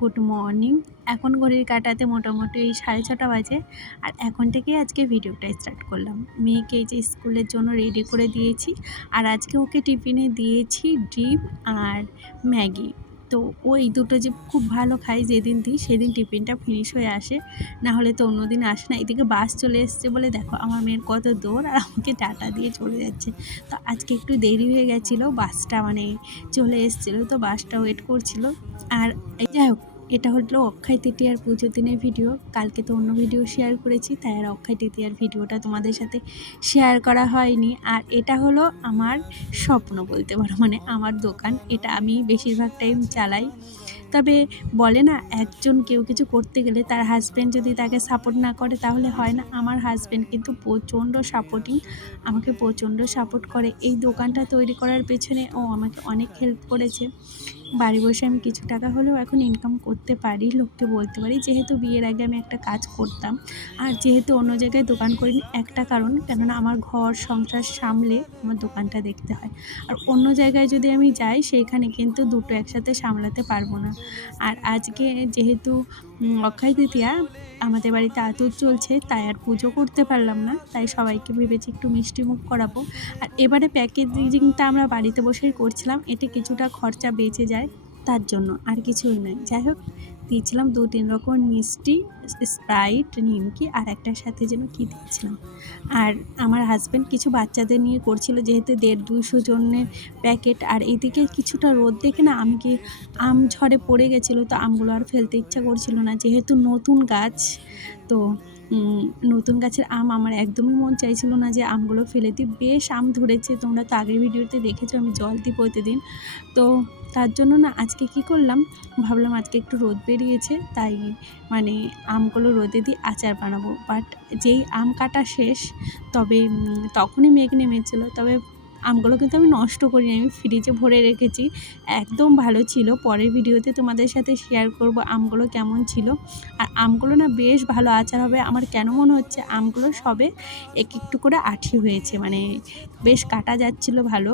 Good morning. এখন ঘড়ির কাটাতে মোটামুটি এই সাড়ে ছটা বাজে। আর এখন থেকেই আজকে ভিডিওটা স্টার্ট করলাম। মেয়েকে এই যে স্কুলের জন্য রেডি করে দিয়েছি। আর আজকে ওকে টিফিনে দিয়েছি ডিম আর ম্যাগি। তো ওই দুটো যে খুব ভালো খাই যেদিন দিই, সেদিন টিফিনটা ফিনিশ হয়ে আসে। না হলে তো অন্যদিন আসে না। এদিকে বাস চলে এসছে বলে, দেখো, আমার মেয়ের কত দৌড় আর আমাকে টাটা দিয়ে চলে যাচ্ছে। তো আজকে একটু দেরি হয়ে গেছিল, বাসটা মানে চলে এসছিলো, তো বাসটা ওয়েট করছিল। আর যাই হোক এটা হলো অক্ষয় তৃতীয়ার পুজোর দিনের ভিডিও। কালকে তো অন্য ভিডিও শেয়ার করেছি, তাই আর অক্ষয় তৃতীয়ার ভিডিওটা তোমাদের সাথে শেয়ার করা হয়নি। আর এটা হলো আমার স্বপ্ন বলতে পারো মানে আমার দোকান। এটা আমি বেশিরভাগ টাইম চালাই। তবে বলে না, একজন কেউ কিছু করতে গেলে তার হাজব্যান্ড যদি তাকে সাপোর্ট না করে, তাহলে হয় না। আমার হাজব্যান্ড কিন্তু প্রচণ্ড সাপোর্টিং আমাকে প্রচণ্ড সাপোর্ট করে। এই দোকানটা তৈরি করার পেছনে ও আমাকে অনেক হেল্প করেছে। বাড়ি বসে আমি কিছু টাকা হলেও এখন ইনকাম করতে পারি, লোককে বলতে পারি। যেহেতু বিয়ের আগে আমি একটা কাজ করতাম, আর যেহেতু অন্য জায়গায় দোকান করিনি, একটা কারণ, কেননা আমার ঘর, সংসার সামলে আমার দোকানটা দেখতে হয়। আর অন্য জায়গায় যদি আমি যাই, সেইখানে কিন্তু দুটো একসাথে সামলাতে পারব না। আর আজকে যেহেতু অক্ষয় দ্বিতীয়া আমাদের বাড়িতে আতুর চলছে, তাই আর পুজো করতে পারলাম না, তাই সবাইকে ভেবেছি একটু মিষ্টি মুখ করাবো। আর এবারে প্যাকেজিংটা আমরা বাড়িতে বসেই করছিলাম, এতে কিছুটা খরচা বেঁচে যায় তার জন্য, আর কিছুই নয়। যাই হোক দিয়েছিলাম দু তিন রকম মিষ্টি, স্প্রাইট, নিমকি আর একটার সাথে যেন কী দিয়েছিলাম। আর আমার হাজব্যান্ড কিছু বাচ্চাদের নিয়ে করছিল, যেহেতু দেড় দুইশো জনের প্যাকেট আর এদিকে কিছুটা রোদ দেখে না আমি কি আম ঝড়ে পড়ে গেছিল, তো আমগুলো আর ফেলতে ইচ্ছা করছিল না। যেহেতু নতুন গাছ, তো নতুন গাছের আম আমার একদমই মন চাইছিল না যে আমগুলো ফেলে দিই। বেশ আম ধরেছে, তোমরা তো আগের ভিডিওতে দেখেছ, আমি জল দিই প্রতিদিন। তো তার জন্য না আজকে কি করলাম, ভাবলাম আজকে একটু রোদ বেরিয়েছে, তাই মানে আমগুলো রোদে দিয়ে আচার বানাবো। বাট যেই আম কাটা শেষ, তবে তখনই মেঘ নেমেছিল। তবে আমগুলো কিন্তু আমি নষ্ট করিনি, আমি ফ্রিজে ভরে রেখেছি। একদম ভালো ছিল। পরের ভিডিওতে তোমাদের সাথে শেয়ার করব আমগুলো কেমন ছিল। আর আমগুলো না বেশ ভালো আচার হবে। আমার কেন মনে হচ্ছে আমগুলো সবে এক একটু করে আঠি হয়েছে মানে বেশ কাটা যাচ্ছিল ভালো।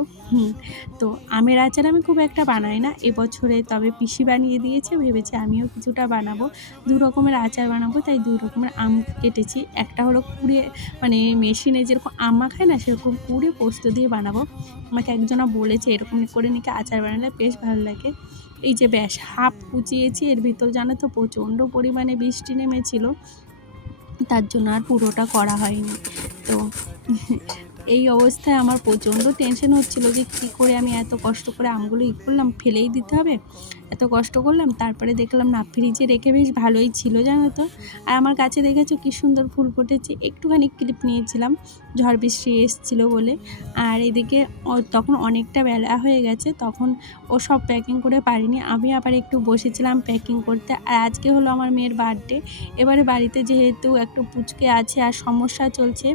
তো আমের আচার আমি খুব একটা বানাই না। এবছরে তবে পিসি বানিয়ে দিয়েছে, ভেবেছি আমিও কিছুটা বানাবো। দু রকমের আচার বানাবো, তাই দুই রকমের আম কেটেছি। একটা হলো কুড়িয়ে মানে মেশিনে যেরকম আম মাখায় না, সেরকম কুড়ে পোস্ত দিয়ে বানাবো। আমাকে একজনা বলেছে এরকম করে নাকি আচার বানালে বেশ ভালো লাগে। এই যে ব্যাস হাফ কুচিয়েছি, এর ভিতর জানো তো প্রচণ্ড পরিমাণে বৃষ্টি নেমেছিল। তার জন্য আর পুরোটা করা হয়নি। তো এই অবস্থায় আমার প্রচণ্ড টেনশন হচ্ছিল যে কী করে আমি এত কষ্ট করে আমগুলো ই করলাম, ফেলেই দিতে হবে। এত কষ্ট করলাম তারপরে দেখলাম না ফ্রিজে রেখে বেশ ভালোই ছিল জানো তো? আর আমার কাছে দেখেছ কী সুন্দর ফুল ফুটেছে একটুখানি ক্লিপ নিয়েছিলাম ঝড় বৃষ্টি এসেছিল বলে। আর এদিকে তখন অনেকটা বেলা হয়ে গেছে তখন ও সব প্যাকিং করে পারিনি আমি আবার একটু বসেছিলাম প্যাকিং করতে। আর আজকে হলো আমার মেয়ের বার্থডে এবারে বাড়িতে যেহেতু একটু পুচকে আছে আর সমস্যা চলছে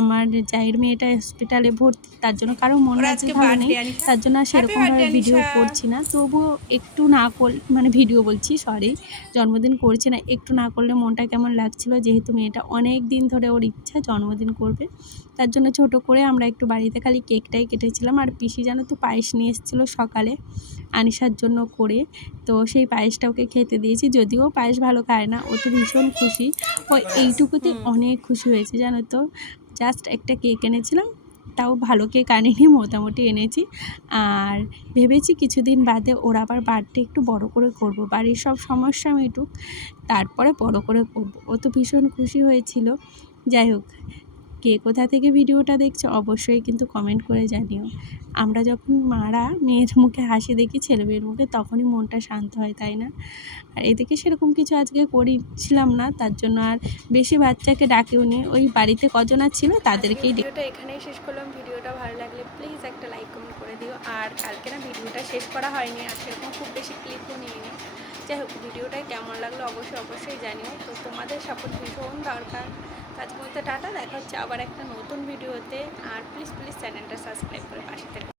আমার জায়ের মেয়েটা হসপিটালে ভর্তি তার জন্য কারও মন আছে তার জন্য আর সেরকমভাবে ভিডিও করছি না। তবুও একটু না কর মানে ভিডিও বলছি সরি জন্মদিন করছে না একটু না করলে মনটা কেমন লাগছিল? যেহেতু মেয়েটা অনেক দিন ধরে ওর ইচ্ছা জন্মদিন করবে তার জন্য ছোট করে আমরা একটু বাড়িতে খালি কেকটাই কেটেছিলাম। আর পিসি জানো তো পায়েস নিয়ে এসেছিল সকালে আনিশার জন্য করে তো সেই পায়েসটা ওকে খেতে দিয়েছি। যদিও পায়েস ভালো খায় না ও তো ভীষণ খুশি। ও এইটুকুতে অনেক খুশি হয়েছে জানো তো? জাস্ট একটা কেক এনেছিলাম তাও ভালো কেক আনিনি মোটামুটি এনেছি। আর ভেবেছি কিছুদিন বাদে ওর আবার বার্থডে একটু বড় করে করব। বাড়ির সব সমস্যা মেটুক, তারপরে বড় করে করব। ও তো ভীষণ খুশি হয়েছিল। যাই হোক কে কোথা থেকে ভিডিওটা দেখছ অবশ্যই কিন্তু কমেন্ট করে জানিও। আমরা যখন মারা মেয়ের মুখে হাসি দেখি ছেলে মেয়ের মুখে তখনই মনটা শান্ত হয়, তাই না? আর এদিকে সেরকম কিছু আজকে করেছিলাম না, তার জন্য আর বেশি বাচ্চাকে ডাকেও নি। ওই বাড়িতে কজন আর ছিল তাদেরকেই ভিডিওটা এখানেই শেষ করলাম। ভিডিওটা ভালো লাগলে প্লিজ একটা লাইক কমেন্ট করে দিও। আর কালকে না ভিডিওটা শেষ করা হয়নি, আর সেরকম খুব বেশি ক্লিপও নিয়ে নিইনি। যাই হোক ভিডিওটা কেমন লাগল অবশ্যই অবশ্যই জানিও। তো তোমাদের সাপোর্ট ভীষণ দরকার। আজকে মধ্যে টাটা, দেখা হচ্ছে আবার একটা নতুন ভিডিওতে। আর প্লিজ প্লিজ চ্যানেলটা সাবস্ক্রাইব করে পাশে